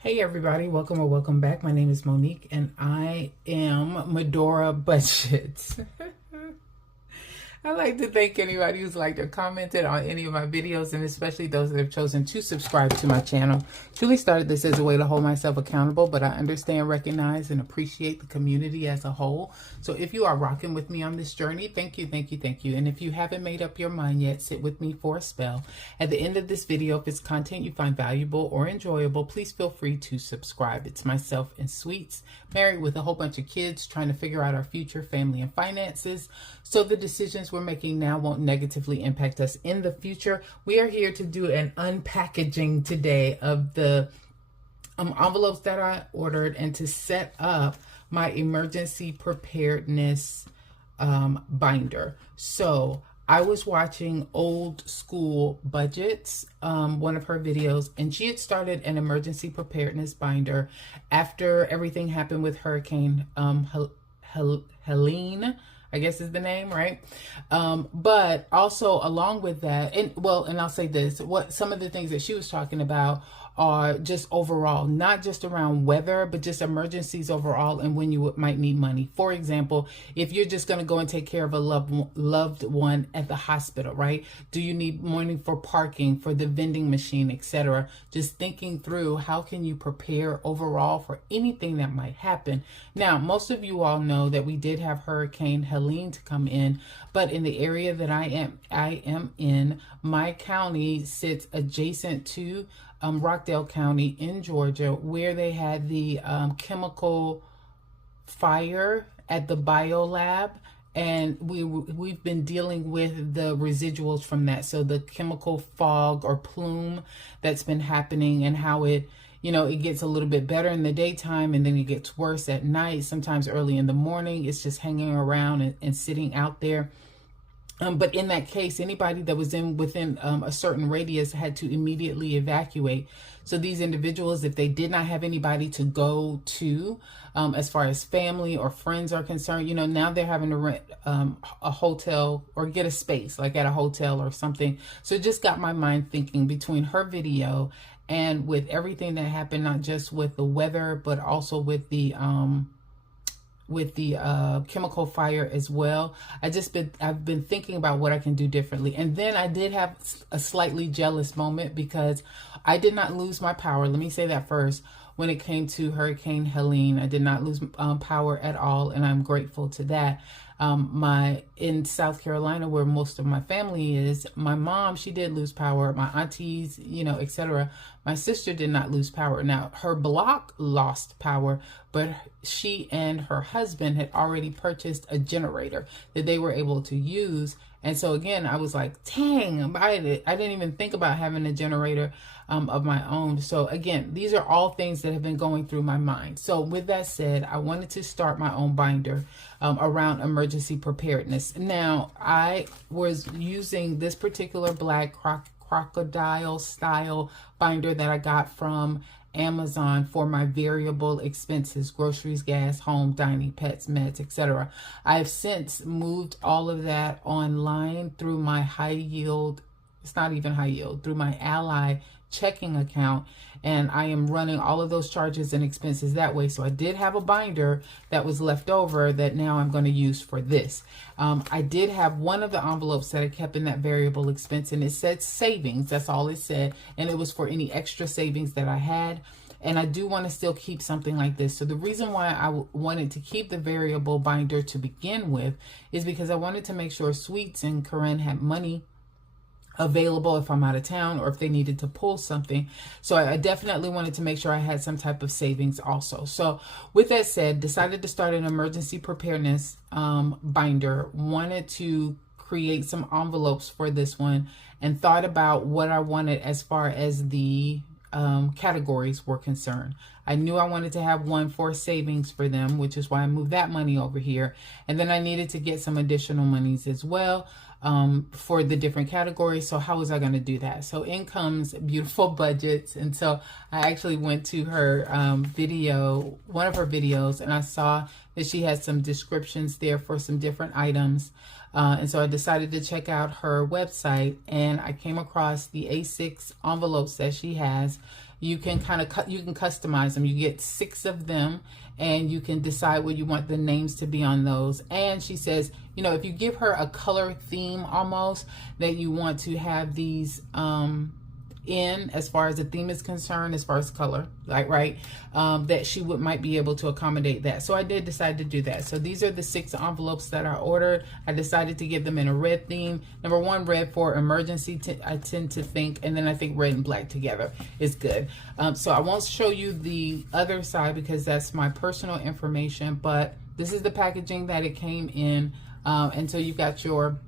Hey everybody, welcome or welcome back. My name is Monique and I am Medora Budgets. I'd like to thank anybody who's liked or commented on any of my videos, and especially those that have chosen to subscribe to my channel. Truly started this as a way to hold myself accountable, but I understand, recognize, and appreciate the community as a whole. So if you are rocking with me on this journey, thank you, thank you, thank you. And if you haven't made up your mind yet, sit with me for a spell. At the end of this video, if it's content you find valuable or enjoyable, please feel free to subscribe. It's myself and Sweets, married with a whole bunch of kids, trying to figure out our future, family, and finances, so the decisions we're making now won't negatively impact us in the future. We are here to do an unpackaging today of the envelopes that I ordered and to set up my emergency preparedness binder. So I was watching Old School Budgets, one of her videos, and she had started an emergency preparedness binder after everything happened with Hurricane Helene, I guess is the name, right? But also along with that, and I'll say this, what some of the things that she was talking about are just overall, not just around weather, but just emergencies overall and when you might need money. For example, if you're just going to go and take care of a loved one at the hospital, right? Do you need money for parking, for the vending machine, etc.? Just thinking through how can you prepare overall for anything that might happen. Now, most of you all know that we did have Hurricane Helene to come in, but in the area that I am in, my county sits adjacent to Rockdale County in Georgia, where they had the chemical fire at the biolab, and we've been dealing with the residuals from that. So the chemical fog or plume that's been happening, and how it gets a little bit better in the daytime and then it gets worse at night, sometimes early in the morning. It's just hanging around and sitting out there. But in that case, anybody that was within a certain radius had to immediately evacuate. So these individuals, if they did not have anybody to go to, as far as family or friends are concerned, now they're having to rent a hotel or get a space like at a hotel or something. So it just got my mind thinking between her video and with everything that happened, not just with the weather, but also with the chemical fire as well. I've been thinking about what I can do differently. And then I did have a slightly jealous moment because I did not lose my power. Let me say that first. When it came to Hurricane Helene, I did not lose power at all, and I'm grateful to that. In South Carolina, where most of my family is, my mom, she did lose power. My aunties, etc. My sister did not lose power. Now, her block lost power, but she and her husband had already purchased a generator that they were able to use. And so again, I was like, dang, I didn't even think about having a generator of my own. So again, these are all things that have been going through my mind. So with that said, I wanted to start my own binder around emergency preparedness. Now, I was using this particular black crocodile style binder that I got from Amazon for my variable expenses: groceries, gas, home, dining, pets, meds, etc. I've since moved all of that online through my high yield, it's not even high yield, through my Ally checking account, and I am running all of those charges and expenses that way. So I did have a binder that was left over that now I'm going to use for this. I did have one of the envelopes that I kept in that variable expense, and it said savings. That's all it said, and it was for any extra savings that I had. And I do want to still keep something like this. So the reason why I wanted to keep the variable binder to begin with is because I wanted to make sure Sweets and Corinne had money available if I'm out of town or if they needed to pull something. So I definitely wanted to make sure I had some type of savings also. So with that said, decided to start an emergency preparedness binder. Wanted to create some envelopes for this one and thought about what I wanted as far as the categories were concerned. I knew I wanted to have one for savings for them, which is why I moved that money over here. And then I needed to get some additional monies as well for the different categories. So how was I going to do that? So in comes Beautiful Budgets. And so I actually went to her video, one of her videos, and I saw that she had some descriptions there for some different items. And so I decided to check out her website, and I came across the A6 envelopes that she has. you can you can customize them. You get 6 of them, and you can decide what you want the names to be on those. And she says, you know, if you give her a color theme almost, that you want to have these in, as far as the theme is concerned, as far as color, like, right, that she might be able to accommodate that. So I did decide to do that. So these are the 6 envelopes that I ordered. I decided to give them in a red theme. Number 1, red for emergency, I tend to think, and then I think red and black together is good. So I won't show you the other side because that's my personal information, but this is the packaging that it came in. And so you've got your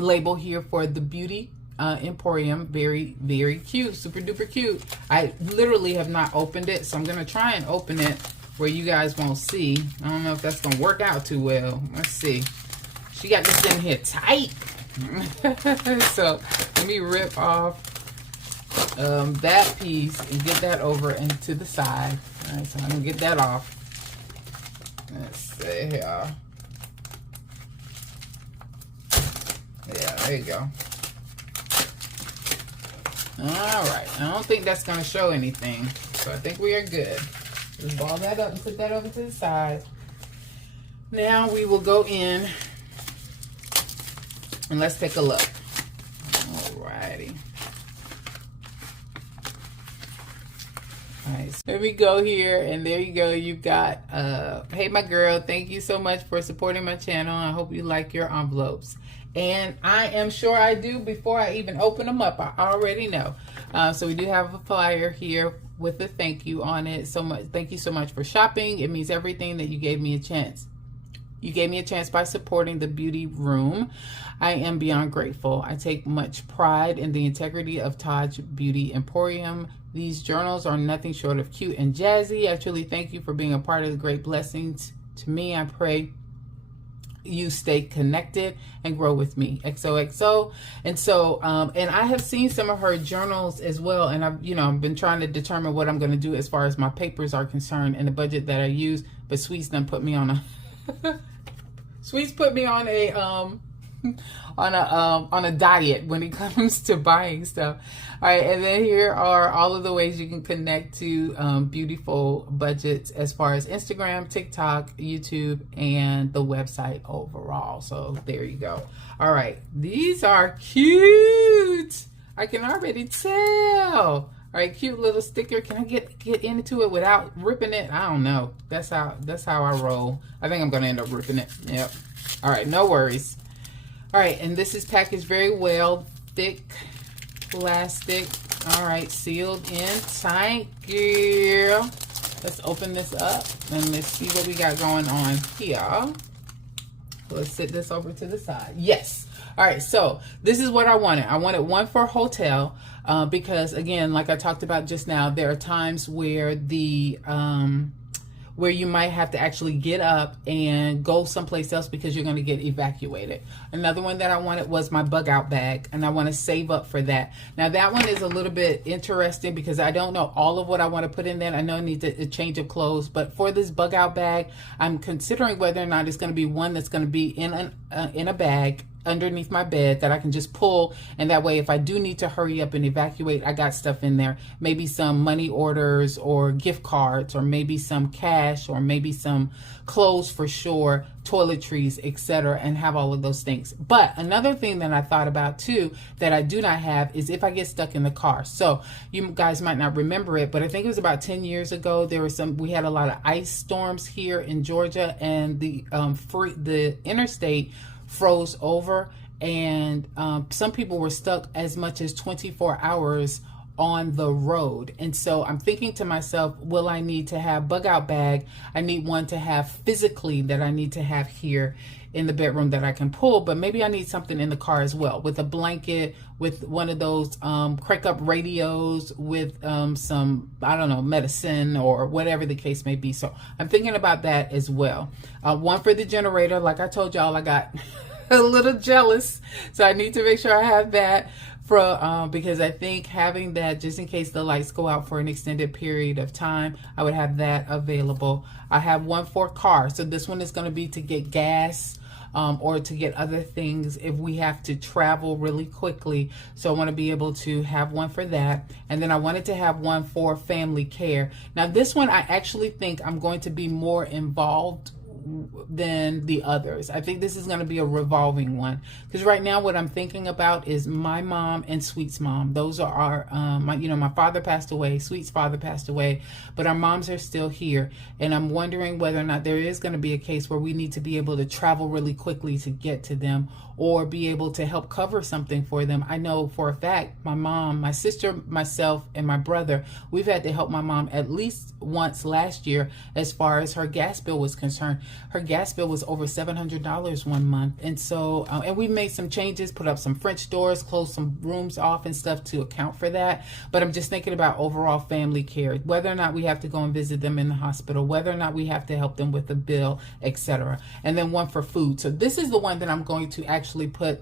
label here for the Beauty Emporium. Very, very cute, super duper cute. I literally have not opened it, so I'm gonna try and open it where you guys won't see. I don't know if that's gonna work out too well. Let's see. She got this in here tight. So let me rip off that piece and get that over and to the side. All right, so I'm gonna get that off. Let's see here. Yeah, there you go. All right, I don't think that's going to show anything, so I think we are good. Just ball that up and put that over to the side. Now we will go in and let's take a look. All righty. All right, so there we go here, and there you go. You've got, hey, my girl, thank you so much for supporting my channel. I hope you like your envelopes. And I am sure I do before I even open them up. I already know. So we do have a flyer here with a thank you on it. So much. Thank you so much for shopping. It means everything that you gave me a chance. You gave me a chance by supporting the beauty room. I am beyond grateful. I take much pride in the integrity of Taj Beauty Emporium. These journals are nothing short of cute and jazzy. I truly thank you for being a part of the great blessings to me. I pray you stay connected and grow with me. XOXO. And so and I have seen some of her journals as well, and I've been trying to determine what I'm going to do as far as my papers are concerned and the budget that I use. But Sweets done put me on a Sweets put me on a on a diet when it comes to buying stuff. All right, and then here are all of the ways you can connect to beautiful budgets as far as Instagram, TikTok, YouTube, and the website overall. So there you go. All right, these are cute. I can already tell. All right, cute little sticker. Can I get into it without ripping it? I don't know. That's how I roll. I think I'm gonna end up ripping it. Yep. All right, no worries. All right, and this is packaged very well, thick plastic. All right, sealed in tight, girl. Let's open this up and let's see what we got going on here. Let's sit this over to the side. Yes. All right, so this is what I wanted. I wanted one for hotel because, again, like I talked about just now, there are times where where you might have to actually get up and go someplace else because you're going to get evacuated. Another one that I wanted was my bug out bag, and I want to save up for that. Now that one is a little bit interesting because I don't know all of what I want to put in there. I know I need a change of clothes, but for this bug out bag, I'm considering whether or not it's going to be one that's going to be in a bag underneath my bed that I can just pull, and that way if I do need to hurry up and evacuate, I got stuff in there. Maybe some money orders or gift cards, or maybe some cash, or maybe some clothes for sure, toiletries, etc., and have all of those things. But another thing that I thought about too that I do not have is if I get stuck in the car. So you guys might not remember it, but I think it was about 10 years ago, we had a lot of ice storms here in Georgia, and the interstate froze over, and some people were stuck as much as 24 hours on the road. And so I'm thinking to myself, will I need to have bug out bag? I need one to have physically that I need to have here in the bedroom that I can pull, but maybe I need something in the car as well, with a blanket, with one of those crank up radios, with some, I don't know, medicine or whatever the case may be. So I'm thinking about that as well. One for the generator. Like I told y'all, I got a little jealous, so I need to make sure I have that because I think having that, just in case the lights go out for an extended period of time, I would have that available. I have one for car, so this one is going to be to get gas, or to get other things if we have to travel really quickly. So I want to be able to have one for that. And then I wanted to have one for family care. Now this one, I actually think I'm going to be more involved than the others. I think this is going to be a revolving one, because right now what I'm thinking about is my mom and Sweet's mom. Those are our my father passed away, Sweet's father passed away, but our moms are still here, and I'm wondering whether or not there is going to be a case where we need to be able to travel really quickly to get to them, or be able to help cover something for them. I know for a fact my mom, my sister, myself, and my brother, we've had to help my mom at least once last year as far as her gas bill was concerned. Her gas bill was over $700 one month. And so, and we made some changes, put up some French doors, closed some rooms off and stuff to account for that. But I'm just thinking about overall family care, whether or not we have to go and visit them in the hospital, whether or not we have to help them with a bill, etc. And then one for food. So this is the one that I'm going to actually put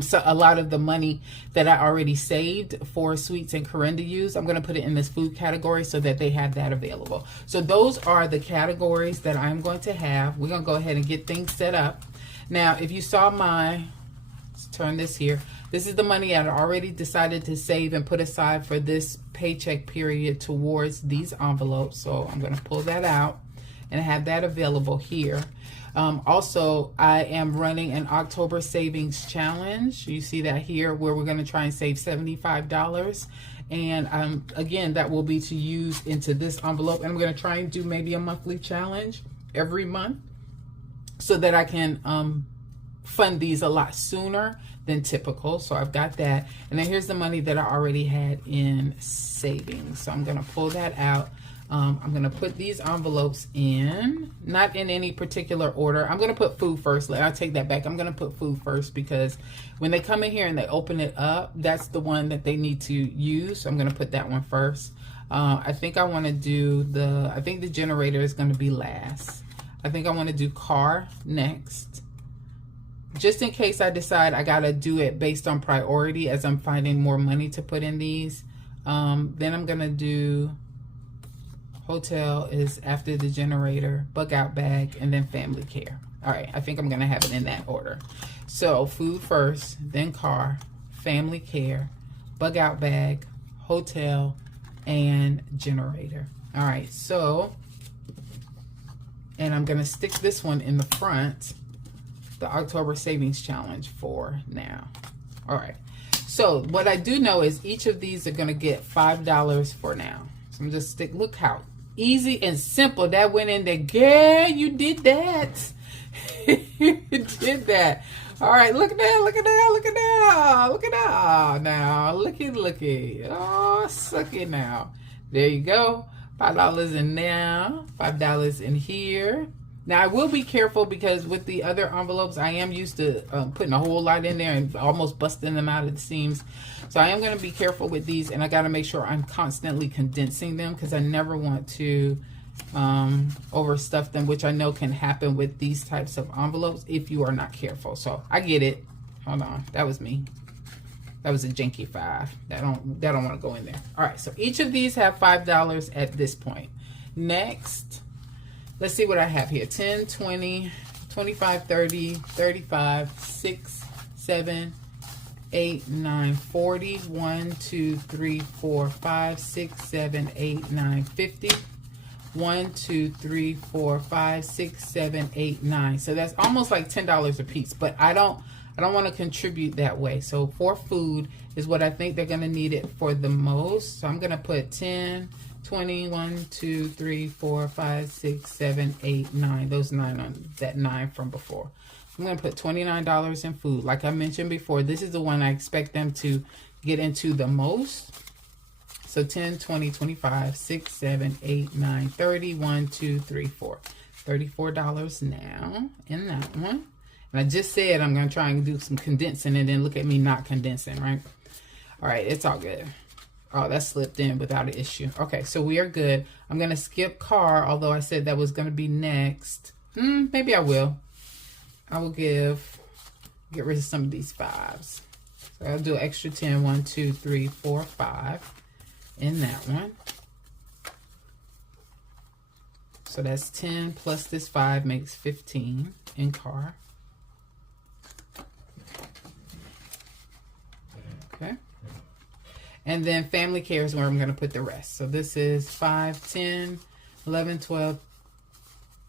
so a lot of the money that I already saved for Sweets and Corinne to use, I'm going to put it in this food category so that they have that available. So those are the categories that I'm going to have. We're going to go ahead and get things set up. Now, if you saw let's turn this here. This is the money I already decided to save and put aside for this paycheck period towards these envelopes. So I'm going to pull that out and have that available here. Also, I am running an October savings challenge. You see that here, where we're going to try and save $75. And again, that will be to use into this envelope. And I'm going to try and do maybe a monthly challenge every month so that I can fund these a lot sooner than typical. So I've got that. And then here's the money that I already had in savings. So I'm going to pull that out. I'm going to put these envelopes in, not in any particular order. I'm going to put food first. I'll take that back. I'm going to put food first because when they come in here and they open it up, that's the one that they need to use. So I'm going to put that one first. I think I want to do I think the generator is going to be last. I think I want to do car next. Just in case I decide I got to do it based on priority as I'm finding more money to put in these. Then I'm going to do hotel is after the generator, bug out bag, and then family care. All right, I think I'm going to have it in that order. So food first, then car, family care, bug out bag, hotel, and generator. All right, so, and I'm going to stick this one in the front, the October Savings Challenge for now. All right, so what I do know is each of these are going to get $5 for now. So I'm just look how easy and simple that went in there. Girl, you did that. You did that. All right, look at that, look at that, look at that, look at that. Now, looky. Oh, suck it now. There you go. $5 in now, $5 in here. Now, I will be careful because with the other envelopes, I am used to putting a whole lot in there and almost busting them out of the seams. So I am going to be careful with these, and I got to make sure I'm constantly condensing them because I never want to overstuff them, which I know can happen with these types of envelopes if you are not careful. So I get it. Hold on. That was me. That was a janky 5. That don't want to go in there. All right. So each of these have $5 at this point. Next, let's see what I have here. 10, 20, 25, 30, 35, 6, 7, 8, 9, 40, 1, 2, 3, 4, 5, 6, 7, 8, 9, 50. 1, 2, 3, 4, 5, 6, 7, 8, 9. So that's almost like $10 a piece, but I don't want to contribute that way. So for food is what I think they're going to need it for the most. So I'm going to put 10, 20, 1, 2, 3, 4, 5, 6, 7, 8, 9. Those 9 on that 9 from before. I'm going to put $29 in food. Like I mentioned before, this is the one I expect them to get into the most. So 10, 20, 25, 6, 7, 8, 9, 30, 1, 2, 3, 4. $34 now in that one. And I just said I'm going to try and do some condensing, and then look at me not condensing, right? All right, it's all good. Oh, that slipped in without an issue. Okay, so we are good. I'm going to skip car, although I said that was going to be next. Maybe I will. I will get rid of some of these 5s. So I'll do extra 10. 1, 2, 3, 4, 5 in that one. So that's 10 plus this 5 makes 15 in car. Okay. And then family care is where I'm going to put the rest. So this is 5, 10, 11, 12,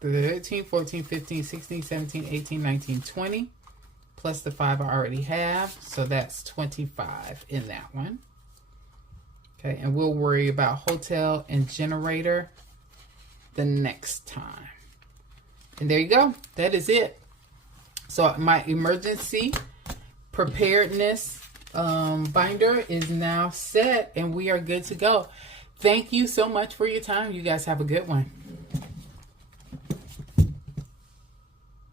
13, 14, 15, 16, 17, 18, 19, 20. Plus the 5 I already have. So that's 25 in that one. Okay, and we'll worry about hotel and generator the next time. And there you go. That is it. So my emergency preparedness binder is now set, and we are good to go. Thank you so much for your time. You guys have a good one.